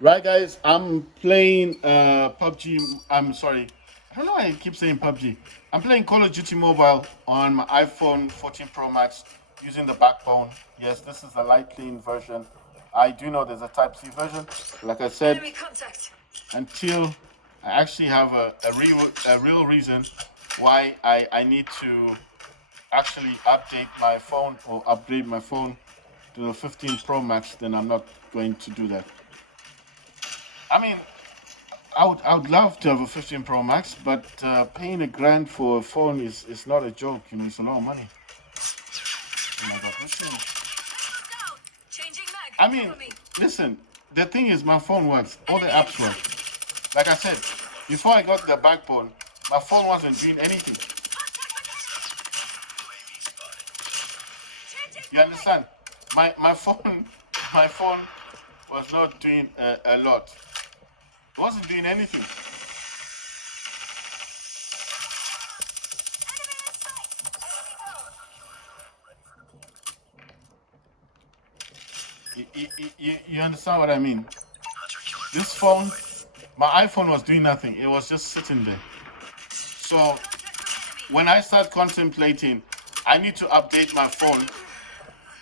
Right, guys, I'm playing PUBG. I'm sorry. I don't know why I keep saying PUBG. I'm playing Call of Duty Mobile on my iPhone 14 Pro Max using the backbone. Yes, this is the light clean version. I do know there's a Type C version. Like I said, until I actually have a real reason why I need to actually update my phone or upgrade my phone to the 15 Pro Max, then I'm not going to do that. I mean, I would love to have a 15 Pro Max, but paying a grand for a phone is not a joke. You know, it's a lot of money. Oh my god, listen. I mean, listen. The thing is, my phone works. All the apps work. Like I said, before I got the backbone, my phone wasn't doing anything. You understand? My phone, my phone was not doing a lot. It wasn't doing anything. You understand what I mean? This phone, my iPhone was doing nothing. It was just sitting there. So when I start contemplating, I need to update my phone.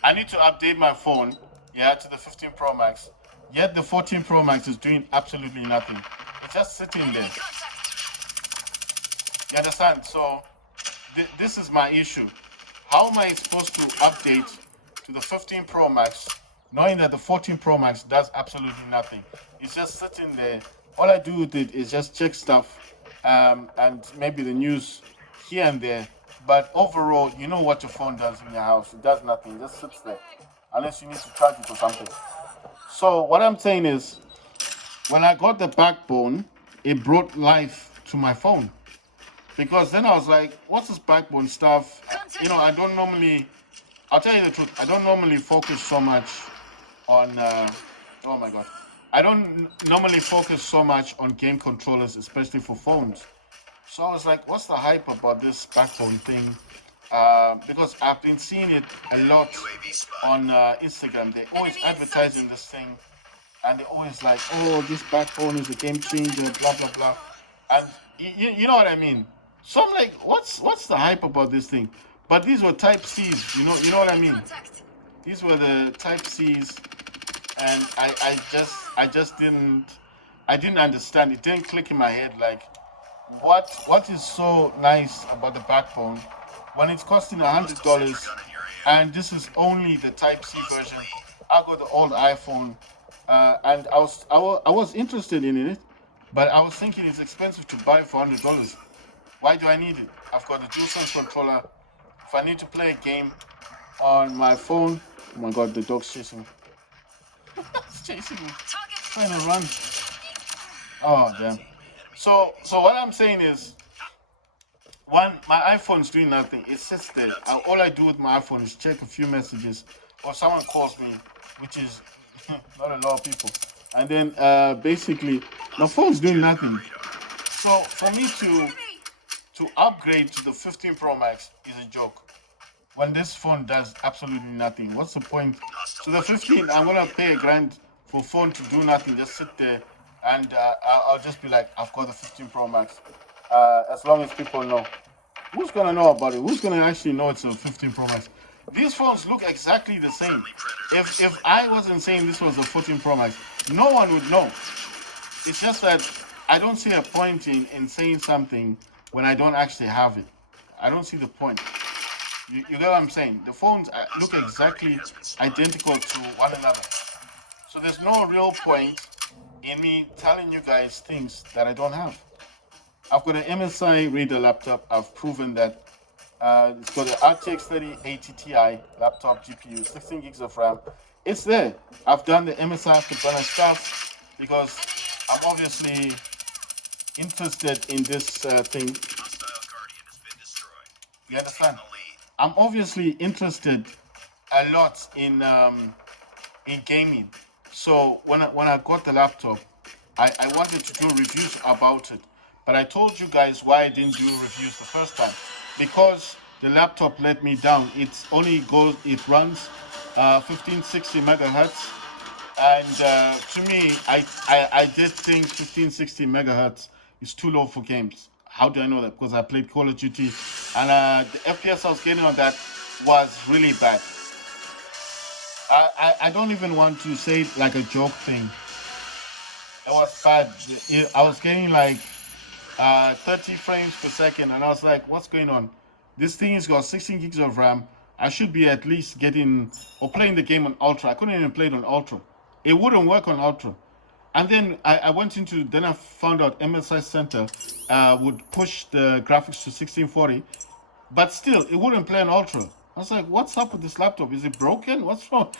I need to update my phone, yeah, to the 15 Pro Max. Yet the 14 Pro Max is doing absolutely nothing. It's just sitting there. You understand? So this is my issue. How am I supposed to update to the 15 Pro Max, knowing that the 14 Pro Max does absolutely nothing? It's just sitting there. All I do with it is just check stuff, and maybe the news here and there. But overall, you know what your phone does in your house. It does nothing. It just sits there, unless you need to charge it or something. So what I'm saying is, when I got the backbone, it brought life to my phone. Because then I was like, what's this backbone stuff? You know, I don't normally, I'll tell you the truth, I don't normally focus so much on, oh my God. I don't normally focus so much on game controllers, especially for phones. So I was like, what's the hype about this backbone thing? Because I've been seeing it a lot on Instagram. They're always advertising this thing, and they're always like, "Oh, this backbone is a game changer," blah blah blah, and you know what I mean. So I'm like, what's the hype about this thing? But these were Type C's, you know what I mean. These were the Type C's, and I just didn't understand. It didn't click in my head. Like, what is so nice about the backbone when it's costing $100, and this is only the Type C version? I got the old iPhone, and I was interested in it, but I was thinking it's expensive to buy for $100. Why do I need it? I've got the DualSense controller. If I need to play a game on my phone, oh my god, the dog's chasing me. It's chasing me. Trying to run. Oh damn. So what I'm saying is, one, my iPhone's doing nothing. It sits there. All I do with my iPhone is check a few messages, or someone calls me, which is not a lot of people. And then basically, my phone's doing nothing. So for me to upgrade to the 15 Pro Max is a joke. When this phone does absolutely nothing, what's the point? So the 15, I'm gonna pay a grand for a phone to do nothing, just sit there, and I'll just be like, I've got the 15 Pro Max. As long as people know. Who's gonna know about it? Who's gonna actually know it's a 15 Pro Max? These phones look exactly the same. If I wasn't saying this was a 14 Pro Max, no one would know. It's just that I don't see a point in saying something when I don't actually have it. I don't see the point. You get what I'm saying? The phones look exactly identical to one another. So there's no real point in me telling you guys things that I don't have. I've got an MSI Reader laptop. I've proven that it's got an RTX 3080 Ti laptop GPU, 16 gigs of RAM. It's there. I've done the MSI Afterburner stuff because I'm obviously interested in this thing. You understand? I'm obviously interested a lot in gaming. So when I got the laptop, I wanted to do reviews about it. But I told you guys why I didn't do reviews the first time. Because the laptop let me down. It runs 1560 megahertz, And to me, I did think 1560 megahertz is too low for games. How do I know that? Because I played Call of Duty, and the FPS I was getting on that was really bad. I don't even want to say it like a joke thing. It was bad. I was getting like 30 frames per second, and I was like, what's going on? This thing has got 16 gigs of RAM. I should be at least getting or playing the game on Ultra. I couldn't even play it on Ultra. It wouldn't work on Ultra. And then I went into, then I found out MSI Center would push the graphics to 1640, but still, it wouldn't play on Ultra. I was like, what's up with this laptop? Is it broken? What's wrong?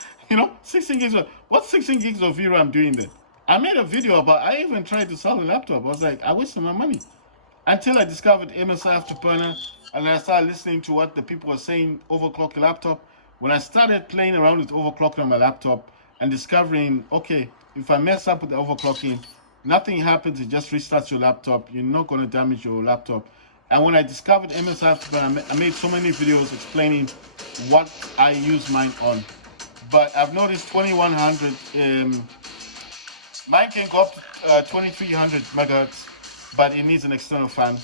16 gigs of, what's 16 gigs of VRAM doing there? I made a video about, I even tried to sell the laptop. I was like, I wasted my money. Until I discovered MSI Afterburner and I started listening to what the people were saying, overclock your laptop. When I started playing around with overclocking on my laptop and discovering, okay, if I mess up with the overclocking, nothing happens, it just restarts your laptop. You're not going to damage your laptop. And when I discovered MSI Afterburner, I made so many videos explaining what I use mine on. But I've noticed 2100, mine can go up to 2300 megahertz, but it needs an external fan.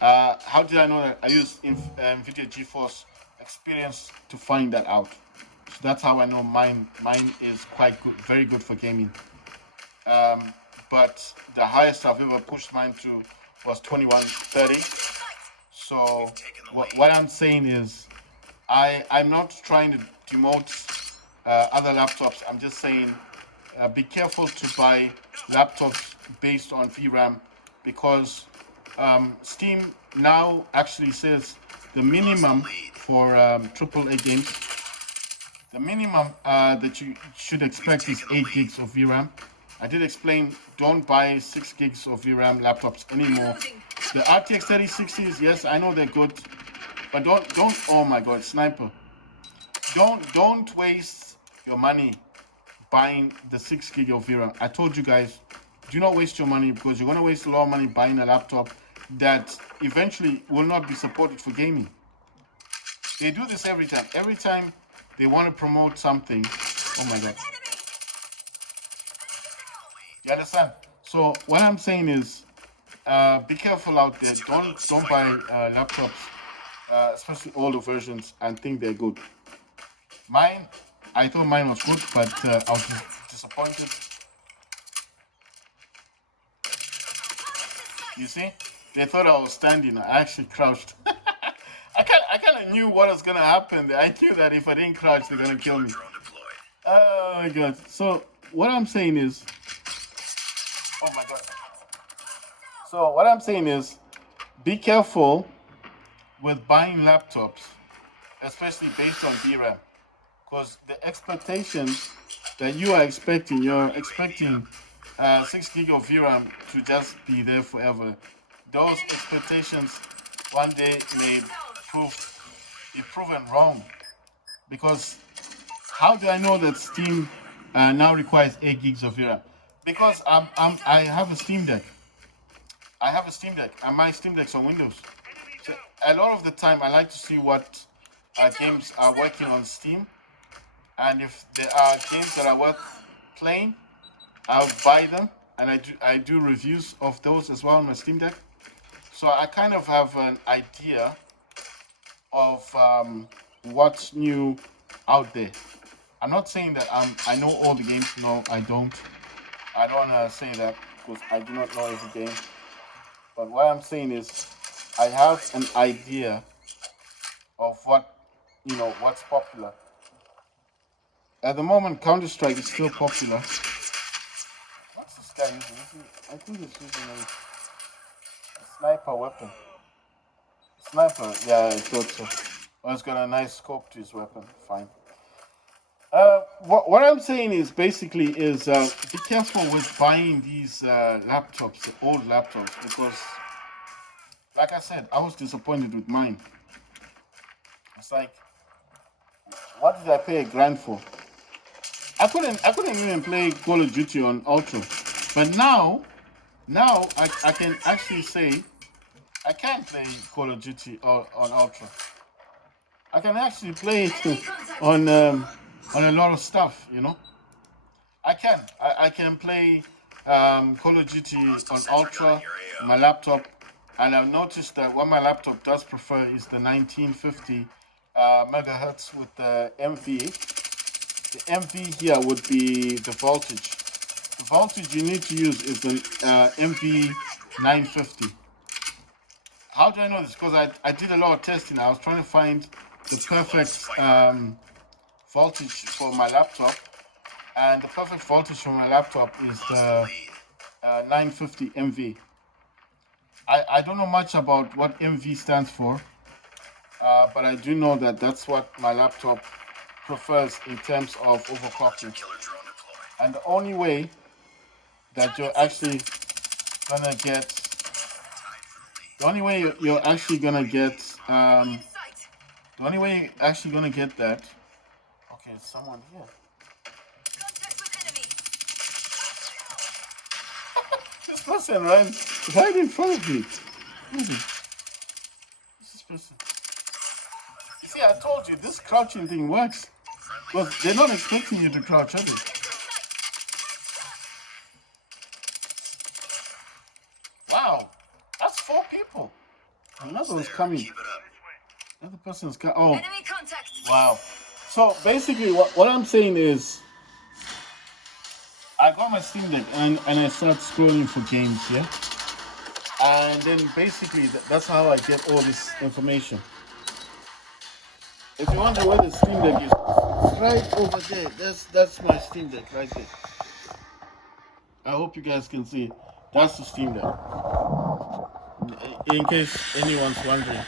How did I know that? I used NVIDIA GeForce Experience to find that out. So that's how I know mine is quite good, very good for gaming. But the highest I've ever pushed mine to was 2130. So what I'm saying is, I'm not trying to demote other laptops. I'm just saying, be careful to buy laptops based on VRAM, because Steam now actually says the minimum for AAA games, the minimum that you should expect is 8 gigs of VRAM. I did explain, don't buy 6 gigs of VRAM laptops anymore. The RTX 3060s, yes, I know they're good, but don't. Oh my God, sniper! Don't waste your money buying the 6 gig of VRAM. I told you guys, do not waste your money, because you're gonna waste a lot of money buying a laptop that eventually will not be supported for gaming. They do this every time. Every time they want to promote something. Oh my God. You understand? So what I'm saying is, be careful out there. Don't buy laptops, especially older versions, and think they're good. Mine, I thought mine was good, but I was disappointed. You see, they thought I was standing. I actually crouched. I kind of knew what was gonna happen. I knew that if I didn't crouch, they're gonna kill me. Oh my God! So what I'm saying is, oh my God. So what I'm saying is, be careful with buying laptops, especially based on VRAM, because the expectations that you are expecting, you're expecting 6 gig of VRAM to just be there forever. Those expectations one day may be proven wrong, because how do I know that Steam now requires 8 gigs of VRAM? Because I have a Steam Deck. I have a Steam Deck, and my Steam Deck's on Windows. So a lot of the time, I like to see what games are working on Steam, and if there are games that are worth playing, I'll buy them, and I do reviews of those as well on my Steam Deck. So I kind of have an idea of what's new out there. I'm not saying that I know all the games. No, I don't. I don't want to say that, because I do not know every game. But what I'm saying is, I have an idea of what's popular. At the moment, Counter Strike is still popular. What's this guy using? I think he's using a sniper weapon. Sniper, yeah, I thought so. Oh, he's got a nice scope to his weapon. Fine. What I'm saying is basically be careful with buying these laptops, the old laptops, because, like I said, I was disappointed with mine. It's like, what did I pay $1,000 for? I couldn't even play Call of Duty on Ultra, but now I can actually say I can play Call of Duty on Ultra. I can actually play it on a lot of stuff. I can play Call of Duty on Ultra, my laptop, and I've noticed that what my laptop does prefer is the 1950 megahertz with the MV. The MV here would be the voltage. The voltage you need to use is the MV 950. How do I know this? Because I did a lot of testing. I was trying to find the perfect voltage for my laptop, and the perfect voltage for my laptop is the 950 MV. I don't know much about what MV stands for, but I do know that that's what my laptop prefers in terms of overclocking. And the only way that you're actually gonna get, the only way you're actually gonna get, the only way you're actually gonna get that. Okay, someone here. This person ran right in front of me. Who's this person? You see, I told you this crouching thing works. Because they're not expecting you to crouch, are they? Wow, that's 4 people. Another one's coming. Another person's coming. Oh, wow. So basically, what I'm saying is, I got my Steam Deck and I start scrolling for games, yeah? And then basically, that's how I get all this information. If you wonder where the Steam Deck is, it's right over there. That's my Steam Deck right there. I hope you guys can see. That's the Steam Deck. In case anyone's wondering,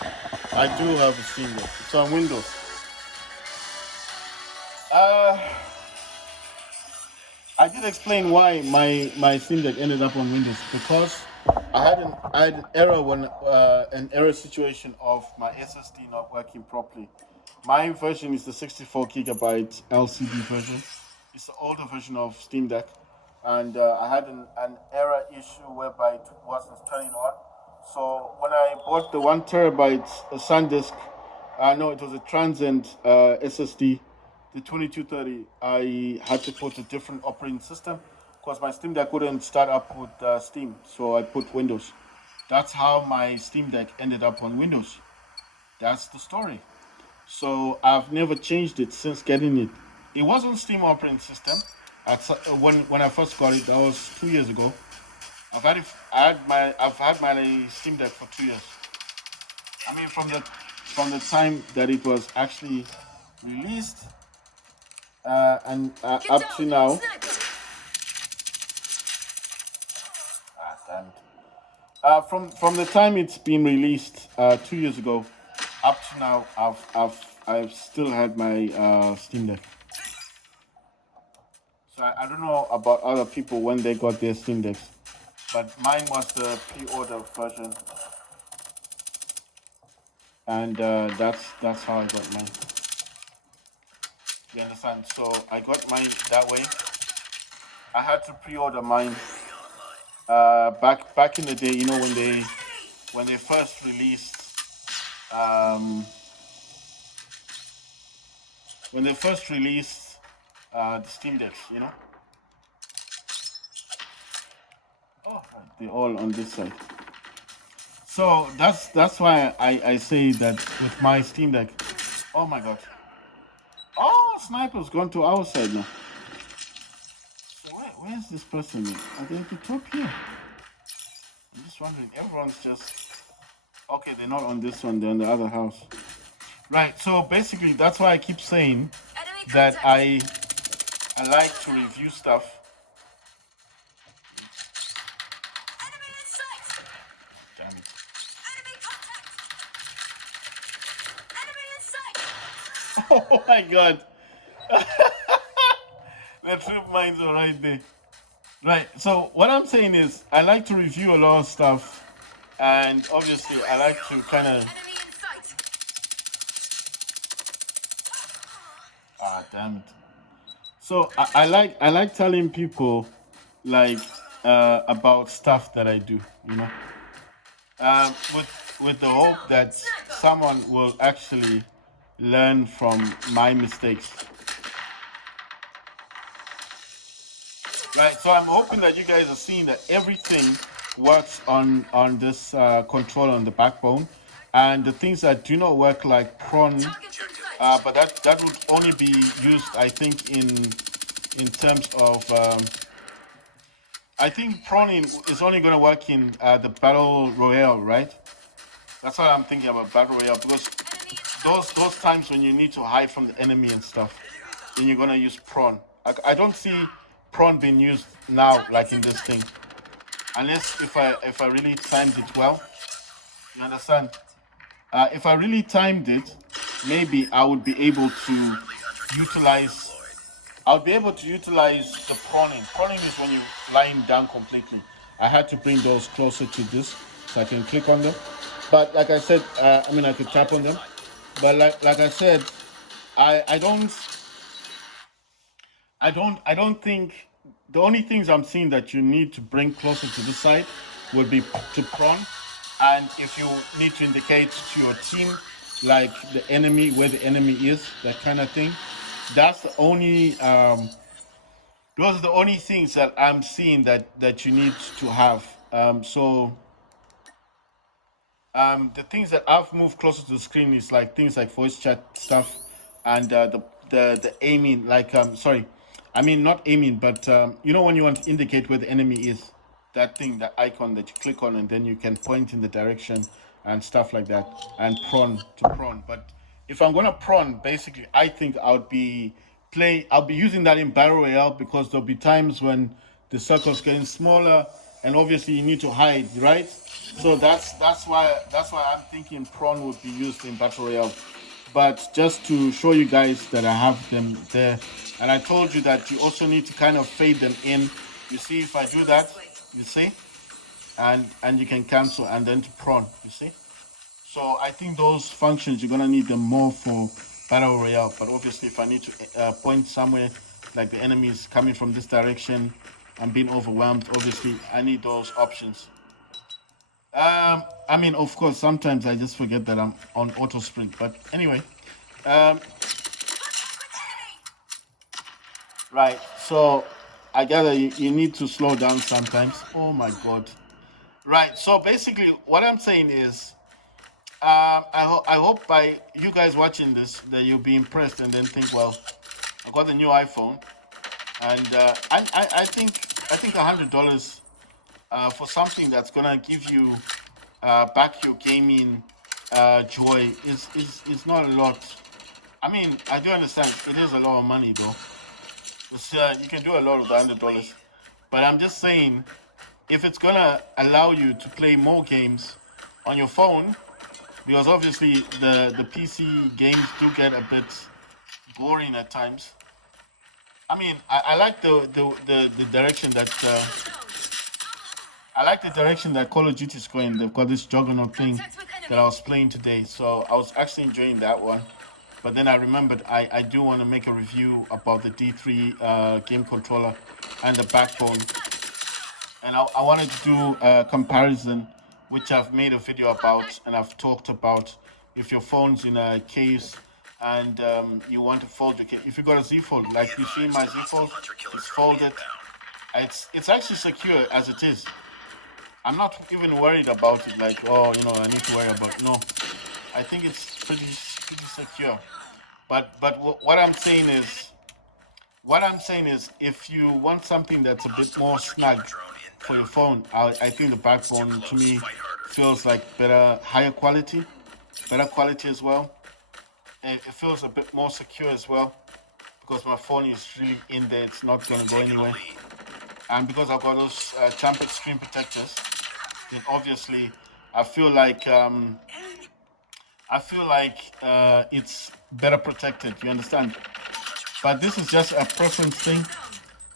I do have a Steam Deck. It's on Windows. Uh, I did explain why my Steam Deck ended up on Windows because I had an error when an error situation of my SSD not working properly. My version is the 64 gigabyte LCD version. It's the older version of Steam Deck, and I had an error issue whereby it wasn't turning on. So when I bought the 1 terabyte SanDisk, no, it was a transient SSD, the 2230. I had to put a different operating system because my Steam Deck couldn't start up with Steam, so I put Windows. That's how my Steam Deck ended up on Windows. That's the story. So I've never changed it since getting it. It was on Steam operating system. When I first got it, that was 2 years ago. I've had my Steam Deck for 2 years. I mean, from the time that it was actually released and up to now. Damn it. From the time it's been released 2 years ago up to now, I've still had my Steam Deck. So I don't know about other people when they got their Steam Decks, but mine was the pre-order version, and that's how I got mine. You understand? So I got mine that way. I had to pre-order mine back in the day. You know when they first released um, when they first released the Steam Decks. You know. Oh, they're all on this side. So that's why I say that with my Steam Deck. Oh my god. Oh, sniper's gone to our side now. So where's this person? Are they at the top here? I'm just wondering. Everyone's just okay. They're not on this one. They're on the other house. Right. So basically, that's why I keep saying that I like to review stuff. Damn it. Oh my god. The trip mines are right there. Right. So what I'm saying is, I like to review a lot of stuff, and obviously, I like to kind of. Ah, damn it. So I like telling people like about stuff that I do. You know, with the hope that someone will actually learn from my mistakes. Right. So I'm hoping that you guys are seeing that everything works on this controller on the backbone, and the things that do not work like prawn, but that would only be used, I think, in terms of I think prawning is only going to work in the battle royale, right? That's what I'm thinking about battle royale because those times when you need to hide from the enemy and stuff, then you're gonna use prawn. I don't see prawn being used now like in this thing, unless if I really timed it well. You understand? If I really timed it, maybe I would be able to utilize. I'll be able to utilize the prawning. Prawning is when you're lying down completely. I had to bring those closer to this so I can click on them. But like I said, I mean I could tap on them. But like I said, I don't think the only things I'm seeing that you need to bring closer to the side would be to prawn, and if you need to indicate to your team like the enemy where the enemy is, that kind of thing. That's the only those are the only things that I'm seeing that you need to have. The things that I've moved closer to the screen is like things like voice chat stuff, and the aiming. Like sorry, I mean not aiming, but you know when you want to indicate where the enemy is, that thing, that icon that you click on, and then you can point in the direction and stuff like that, and prawn to prawn. But if I'm gonna prawn, basically, I think I'll be using that in battle royale because there'll be times when the circle's getting smaller, and obviously you need to hide, right? So that's why I'm thinking prawn would be used in battle royale. But just to show you guys that I have them there, and I told you that you also need to kind of fade them in. You see, if I do that, you see, and you can cancel and then to prawn. You see. So I think those functions you're gonna need them more for battle royale. But obviously, if I need to point somewhere, like the enemy is coming from this direction, I'm being overwhelmed. Obviously, I need those options. I mean, of course, sometimes I just forget that I'm on auto sprint. But anyway, um, right. So I gather you need to slow down sometimes. Oh my god. Right. So basically, what I'm saying is, I hope by you guys watching this that you'll be impressed and then think, well, I got the new iPhone, and I think $100 for something that's gonna give you back your gaming joy is not a lot. I mean, I do understand it is a lot of money though. You can do a lot with $100, but I'm just saying if it's gonna allow you to play more games on your phone, because obviously the PC games do get a bit boring at times. I mean, I like the direction that I like the direction that Call of Duty is going. They've got this juggernaut thing that I was playing today, so I was actually enjoying that one. But then I remembered I do want to make a review about the D3 game controller and the backbone, and I wanted to do a comparison, which I've made a video about and I've talked about. If your phone's in a case and you want to fold your case, if you got a Z Fold, like you see my Z Fold, it's folded. It's actually secure as it is. I'm not even worried about it. Like, oh, I need to worry about. No, I think it's pretty secure. But what I'm saying is, if you want something that's a bit more snug for your phone, I think the backbone to me feels like better quality as well. And it feels a bit more secure as well because my phone is really in there. It's not gonna go anywhere. And because I've got those chamfered screen protectors, then obviously I feel like um, it's better protected. You understand? But this is just a preference thing.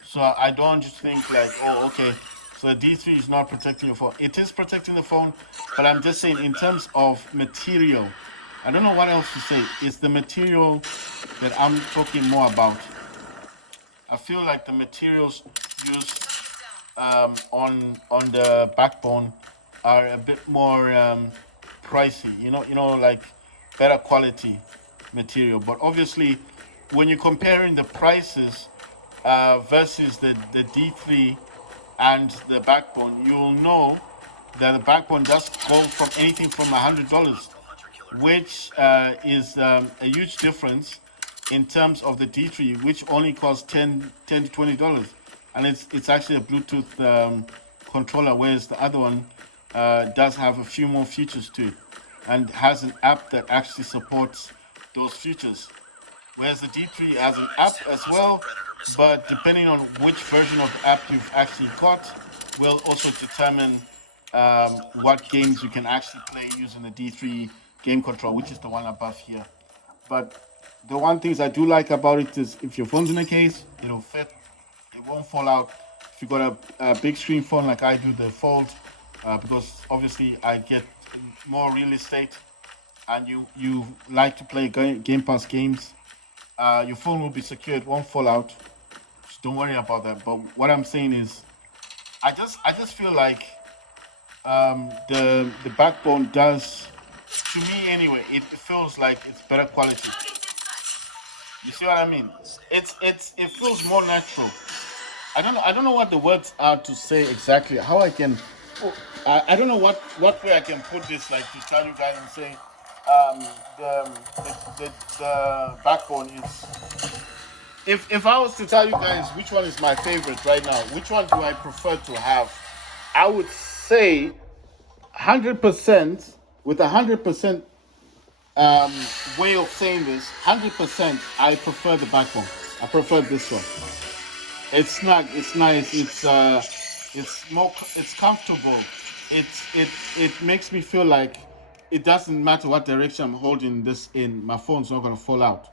So I don't just think like, oh, okay, so the D3 is not protecting your phone. It is protecting the phone, but I'm just saying in terms of material, I don't know what else to say. It's the material that I'm talking more about. I feel like the materials used on the backbone are a bit more pricey. Like better quality material. But obviously, when you're comparing the prices versus the D3 and the backbone, you'll know that the backbone does go from anything from $100, which is a huge difference in terms of the D3, which only costs 10 to $20, and it's actually a Bluetooth controller, whereas the other one does have a few more features to it, and has an app that actually supports those features. Whereas the D3 has an app as well, but depending on which version of the app you've actually got, will also determine what games you can actually play using the D3 game control, which is the one above here. But the one things I do like about it is if your phone's in a case, it'll fit, it won't fall out. If you got a big screen phone like I do, the Fold, because obviously I get more real estate, and you like to play Game Pass games, your phone will be secure. It won't fall out. Just don't worry about that. But what I'm saying is, I just feel like the backbone does, to me anyway, it feels like it's better quality. You see what I mean? It feels more natural. I don't know what the words are to say exactly. How I can, I don't know what way I can put this, like to tell you guys and say, um, the, the backbone is. If I was to tell you guys which one is my favorite right now, which one do I prefer to have, I would say 100% with 100% um, way of saying this. 100%, I prefer the backbone. I prefer this one. It's snug. It's nice. It's more. It's comfortable. It makes me feel like it doesn't matter what direction I'm holding this in. My phone's not gonna fall out.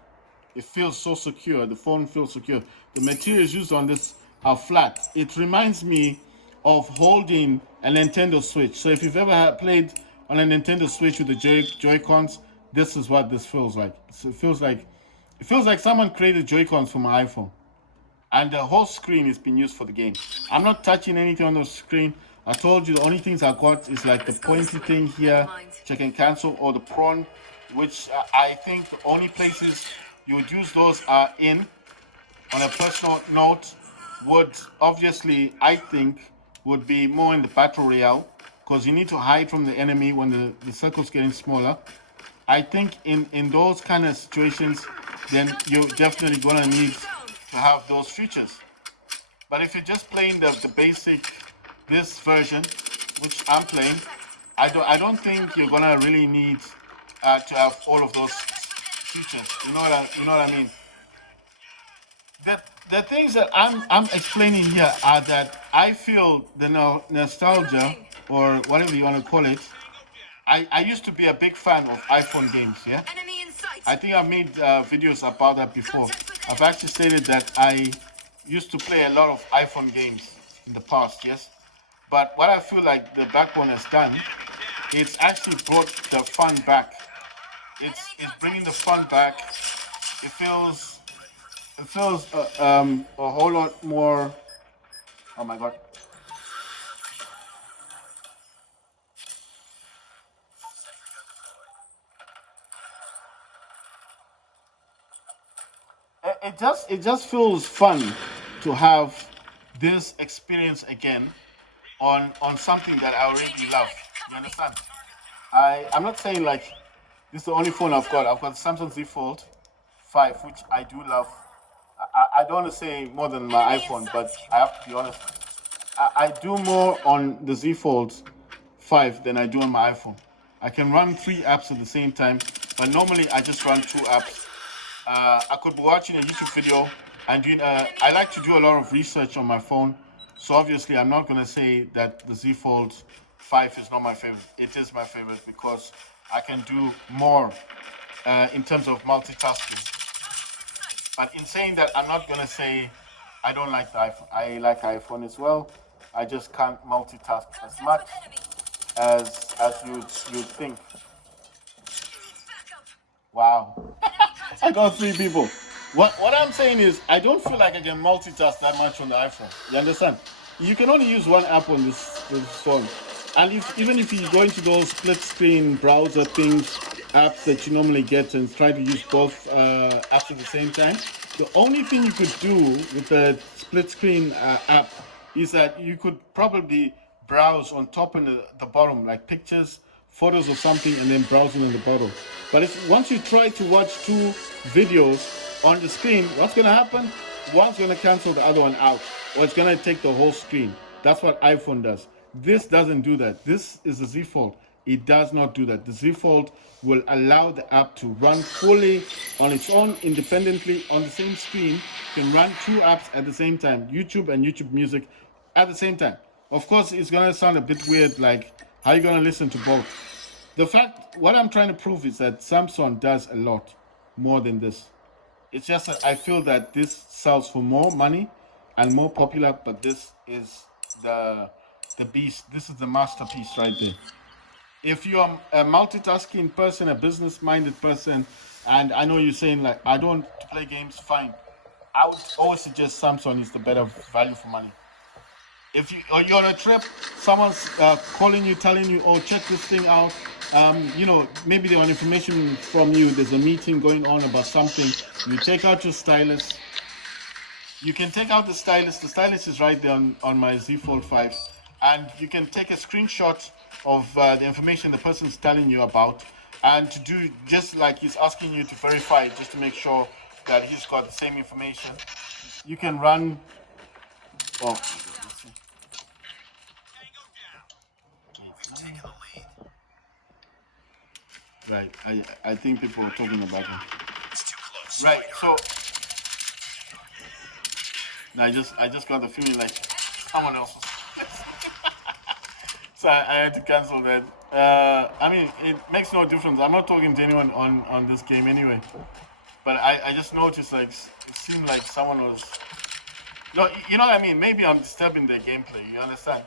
It feels so secure. The phone feels secure. The materials used on this are flat. It reminds me of holding a Nintendo Switch. So if you've ever played on a Nintendo Switch with the Joy-Cons, this is what this feels like. So it feels like someone created Joy-Cons for my iPhone, and the whole screen is being used for the game. I'm not touching anything on the screen. I told you the only things I got is like the pointy thing here, which I can cancel, or the prawn, which I think the only places you would use those are in, on a personal note, would obviously, I think, would be more in the battle royale, because you need to hide from the enemy when the circle's getting smaller. I think in those kind of situations, then you're definitely gonna need to have those features. But if you're just playing the basic, this version, which I'm playing, I don't think you're gonna really need to have all of those features. You know what I mean? The things that I'm explaining here are that I feel the nostalgia, or whatever you want to call it. I used to be a big fan of iPhone games. Yeah, I think I made videos about that before. I've actually stated that I used to play a lot of iPhone games in the past. Yes, but what I feel like the backbone has done, it's actually brought the fun back. It's bringing the fun back. It feels a whole lot more. Oh my god! It just feels fun to have this experience again on something that I already love. You understand? I'm not saying like this is the only phone I've got. I've got Samsung Z Fold 5, which I do love. I don't want to say more than my iPhone, but I have to be honest. I do more on the Z Fold 5 than I do on my iPhone. I can run 3 apps at the same time, but normally I just run 2 apps. I could be watching a YouTube video and doing. I like to do a lot of research on my phone, so obviously I'm not gonna say that the Z Fold 5 is not my favorite. It is my favorite because I can do more in terms of multitasking. But in saying that, I'm not gonna say I don't like the iPhone. I like iPhone as well. I just can't multitask as much as you'd think. Wow. I got 3 people. What I'm saying is I don't feel like I can multitask that much on the iPhone. You understand? You can only use one app on this phone. And even if you go into those split screen browser things, apps that you normally get, and try to use both apps at the same time, The only thing you could do with the split screen app is that you could probably browse on top and the bottom, like pictures, photos of something, and then browsing on the bottom. But if once you try to watch two videos on the screen, what's going to happen? One's going to cancel the other one out, or it's going to take the whole screen. That's what iPhone does. This doesn't do that. This is the Z Fold. It does not do that. The Z Fold will allow the app to run fully on its own, independently, on the same screen. You can run two apps at the same time, YouTube and YouTube Music at the same time. Of course, it's going to sound a bit weird, like, how are you going to listen to both? The fact, what I'm trying to prove is that Samsung does a lot more than this. It's just that I feel that this sells for more money and more popular, but this is the beast. This is the masterpiece right there. If you're a multitasking person, a business-minded person, and I know you're saying like I don't play games, fine. I would always suggest Samsung is the better value for money. If you're on a trip, someone's calling you, telling you, "Oh, check this thing out." Maybe they want information from you. There's a meeting going on about something. You take out your stylus. You can take out the stylus. The stylus is right there on my Z Fold 5. And you can take a screenshot of the information the person's telling you about. And to do just like he's asking you to verify, just to make sure that he's got the same information. You can run. Oh, let's see. Right, I think people are talking about him. Right, so I just got the feeling like someone else was. So I had to cancel that. I mean, it makes no difference. I'm not talking to anyone on this game anyway. But I just noticed like it seemed like someone was. You know what I mean? Maybe I'm disturbing their gameplay. You understand?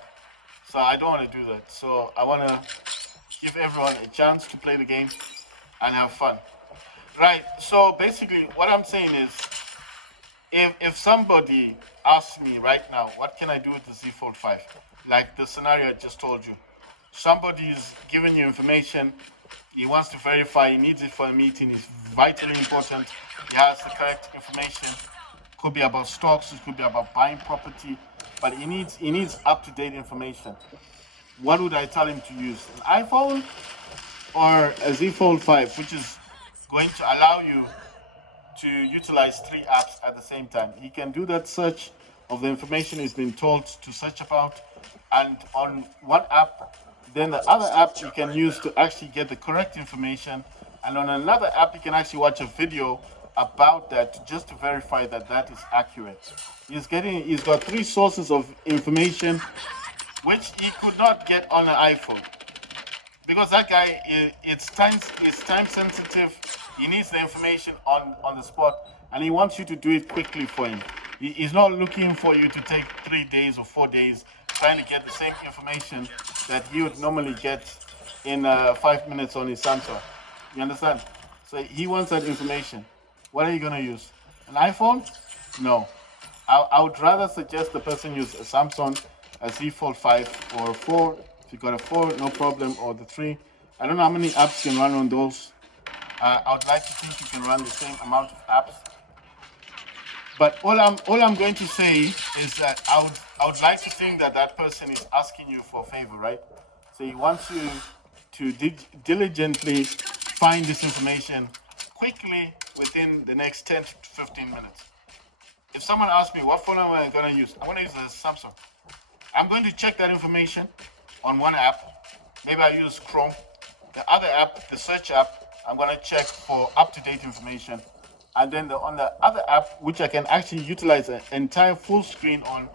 So I don't want to do that. So I want to give everyone a chance to play the game and have fun. Right. So basically, what I'm saying is, if somebody asks me right now, what can I do with the Z Fold 5? Like the scenario I just told you. Somebody is giving you information. He wants to verify. He needs it for a meeting. It's vitally important. He has the correct information. Could be about stocks. It could be about buying property. But he needs up-to-date information. What would I tell him to use? An iPhone or a Z Fold 5, which is going to allow you to utilize three apps at the same time. He can do that search of the information he's been told to search about, and on one app, then the other app you can use to actually get the correct information, and on another app you can actually watch a video about that just to verify that that is accurate. He's got three sources of information which he could not get on an iPhone because that guy it's time sensitive. He needs the information on the spot, and he wants you to do it quickly for him. He's not looking for you to take 3 days or 4 days trying to get the same information that he would normally get in 5 minutes on his Samsung. You understand? So he wants that information. What are you gonna use? An iPhone? No. I would rather suggest the person use a Samsung, a Z Fold 5 or a 4. If you got a 4, no problem, or the 3. I don't know how many apps you can run on those. I would like to think you can run the same amount of apps. But all I'm going to say is that I would like to think that that person is asking you for a favor, right? So he wants you to diligently find this information quickly within the next 10 to 15 minutes. If someone asks me what phone am I going to use, I'm going to use a Samsung. I'm going to check that information on one app. Maybe I use Chrome. The other app, the search app, I'm going to check for up-to-date information. And then on the other app, which I can actually utilize an entire full screen on,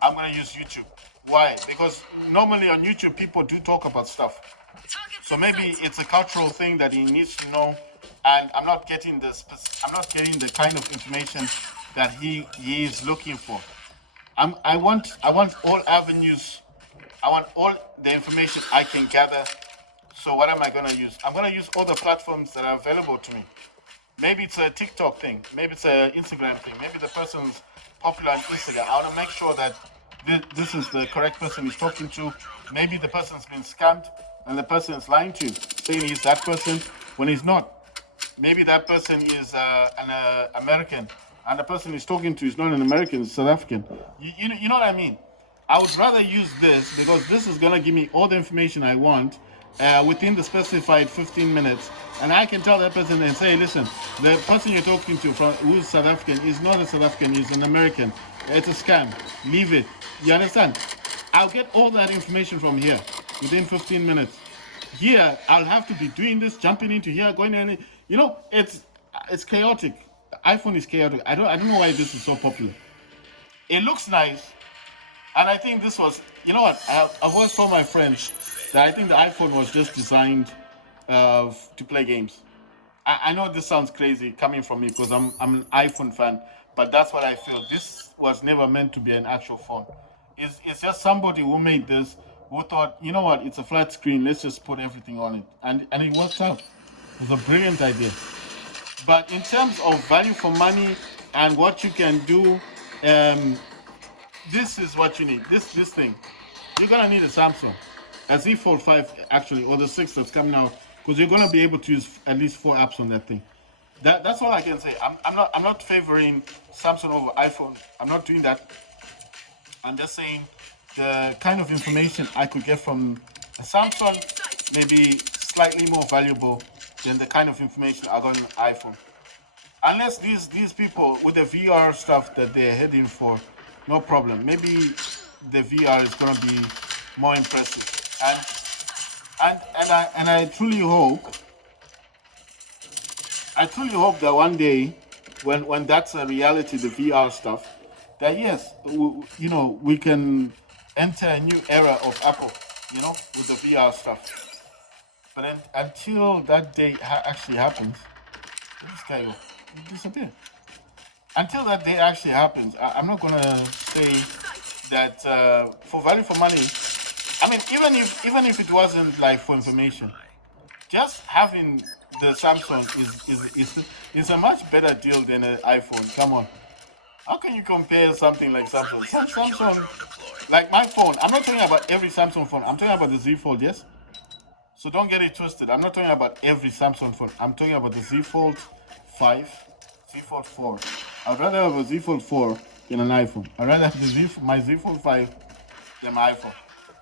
I'm going to use YouTube. Why? Because normally on YouTube, people do talk about stuff. So maybe it's a cultural thing that he needs to know, and I'm not getting the kind of information that he is looking for. I want all avenues. I want all the information I can gather. So what am I going to use? I'm going to use all the platforms that are available to me. Maybe it's a TikTok thing. Maybe it's an Instagram thing. Maybe the person's popular on Instagram. I want to make sure that this is the correct person he's talking to. Maybe the person's been scammed and the person is lying to you, saying he's that person when he's not. Maybe that person is an American and the person he's talking to is not an American, it's South African. You know what I mean? I would rather use this because this is gonna give me all the information I want within the specified 15 minutes, and I can tell that person and say, listen, the person you're talking to from who's South African is not a South African, he's an American. It's a scam. Leave it. You understand? I'll get all that information from here within 15 minutes. Here, I'll have to be doing this, jumping into here, going in. You know, it's chaotic. iPhone is chaotic. I don't know why this is so popular. It looks nice, and I think this was. You know what? I've always told my friends that I think the iPhone was just designed to play games. I know this sounds crazy coming from me because I'm an iPhone fan, but that's what I feel. This was never meant to be an actual phone. It's just somebody who made this who thought, you know what, it's a flat screen, let's just put everything on it. And it worked out. It was a brilliant idea. But in terms of value for money and what you can do, um, this is what you need. This thing. You're gonna need a Samsung. A Z Fold 5 actually, or the 6 that's coming out, because you're gonna be able to use at least 4 apps on that thing. That's all I can say. I'm not favoring Samsung over iPhone. I'm not doing that. I'm just saying the kind of information I could get from a Samsung may be slightly more valuable than the kind of information I got on an iPhone. Unless these people with the VR stuff that they're heading for, no problem. Maybe the VR is gonna be more impressive. And I truly hope that one day, when that's a reality, the VR stuff, that yes, we can enter a new era of Apple, with the VR stuff. But then, until that day actually happens, this guy will disappear. Until that day actually happens, I'm not gonna say that for value for money. I mean, even if it wasn't like for information, just having the Samsung is a much better deal than an iPhone. Come on, how can you compare something like Samsung? Samsung, like my phone. I'm not talking about every Samsung phone. I'm talking about the Z Fold. Yes. So don't get it twisted. I'm not talking about every Samsung phone. I'm talking about the Z Fold 5, Z Fold 4. I'd rather have a Z Fold 4 than an iPhone. I'd rather have my Z Fold 5 than my iPhone.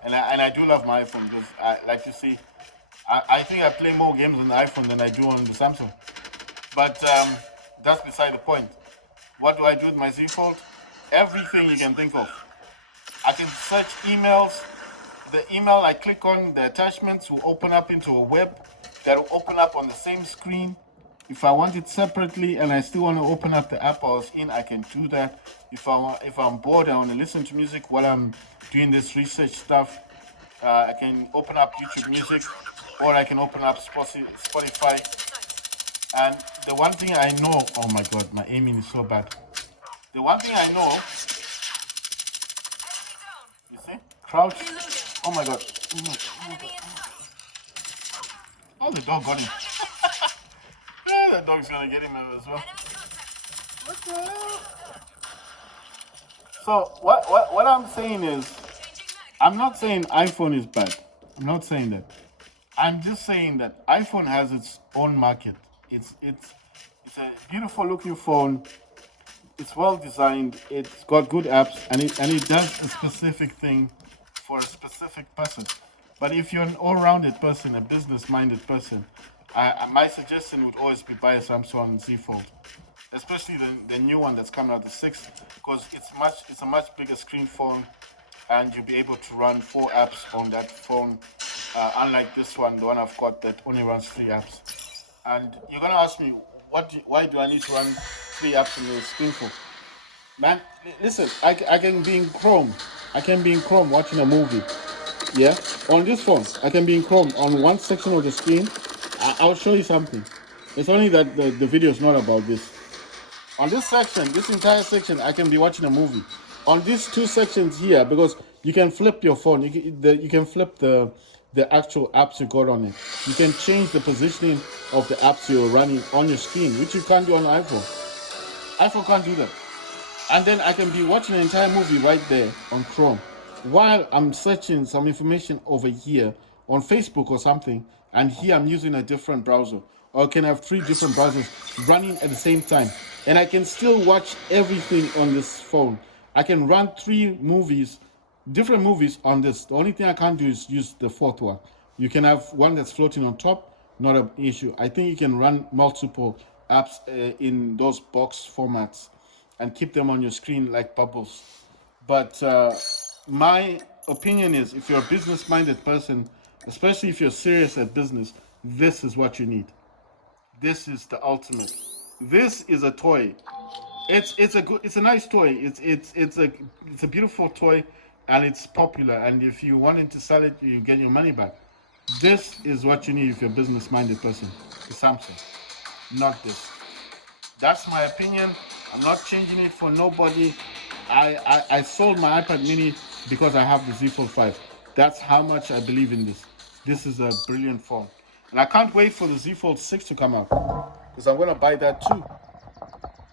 And I do love my iPhone because, like you see, I think I play more games on the iPhone than I do on the Samsung. But that's beside the point. What do I do with my Z Fold? Everything you can think of. I can search emails. The email I click on, the attachments will open up into a web that will open up on the same screen. If I want it separately and I still want to open up the app I was in, I can do that. If I'm bored, I want to listen to music while I'm doing this research stuff, I can open up YouTube Music, or I can open up Spotify. And the one thing I know, oh my God, my aiming is so bad. The one thing I know, you see, crouch. Oh my God. Oh my God. Oh my God. Oh, the dog got him. The dog's gonna get him as well. What the hell? So what I'm saying is, I'm not saying iPhone is bad. I'm not saying that. I'm just saying that iPhone has its own market. It's a beautiful looking phone. It's well designed. It's got good apps, and it does a specific thing for a specific person. But if you're an all-rounded person, a business-minded person, my suggestion would always be buy a Samsung Z Fold, especially the new one that's coming out, the 6, because it's a much bigger screen phone, and you'll be able to run 4 apps on that phone, unlike this one, the one I've got that only runs 3 apps. And you're gonna ask me, why do I need to run 3 apps on the screen for? Man, listen, I can be in Chrome. I can be in Chrome watching a movie. Yeah, on this phone, I can be in Chrome on one section of the screen. I'll show you something. It's only that the video is not about this. On this section, this entire section, I can be watching a movie. On these 2 sections here, because you can flip your phone, you can flip the actual apps you got on it. You can change the positioning of the apps you're running on your screen, which you can't do on iPhone. iPhone can't do that. And then I can be watching an entire movie right there on Chrome while I'm searching some information over here on Facebook or something, and here I'm using a different browser. or can have three different browsers running at the same time. And I can still watch everything on this phone. I can run three movies, different movies on this. The only thing I can't do is use the fourth one. You can have one that's floating on top, not an issue. I think you can run multiple apps in those box formats and keep them on your screen like bubbles. But my opinion is if you're a business minded person, especially if you're serious at business, this is what you need. This is the ultimate. This is a toy. It's a nice toy. It's a beautiful toy, and it's popular. And if you wanted to sell it, you get your money back. This is what you need if you're a business minded person. The Samsung, not this. That's my opinion. I'm not changing it for nobody. I sold my iPad mini because I have the Z Fold 5. That's how much I believe in this. This is a brilliant phone. And I can't wait for the Z Fold 6 to come out because I'm going to buy that too.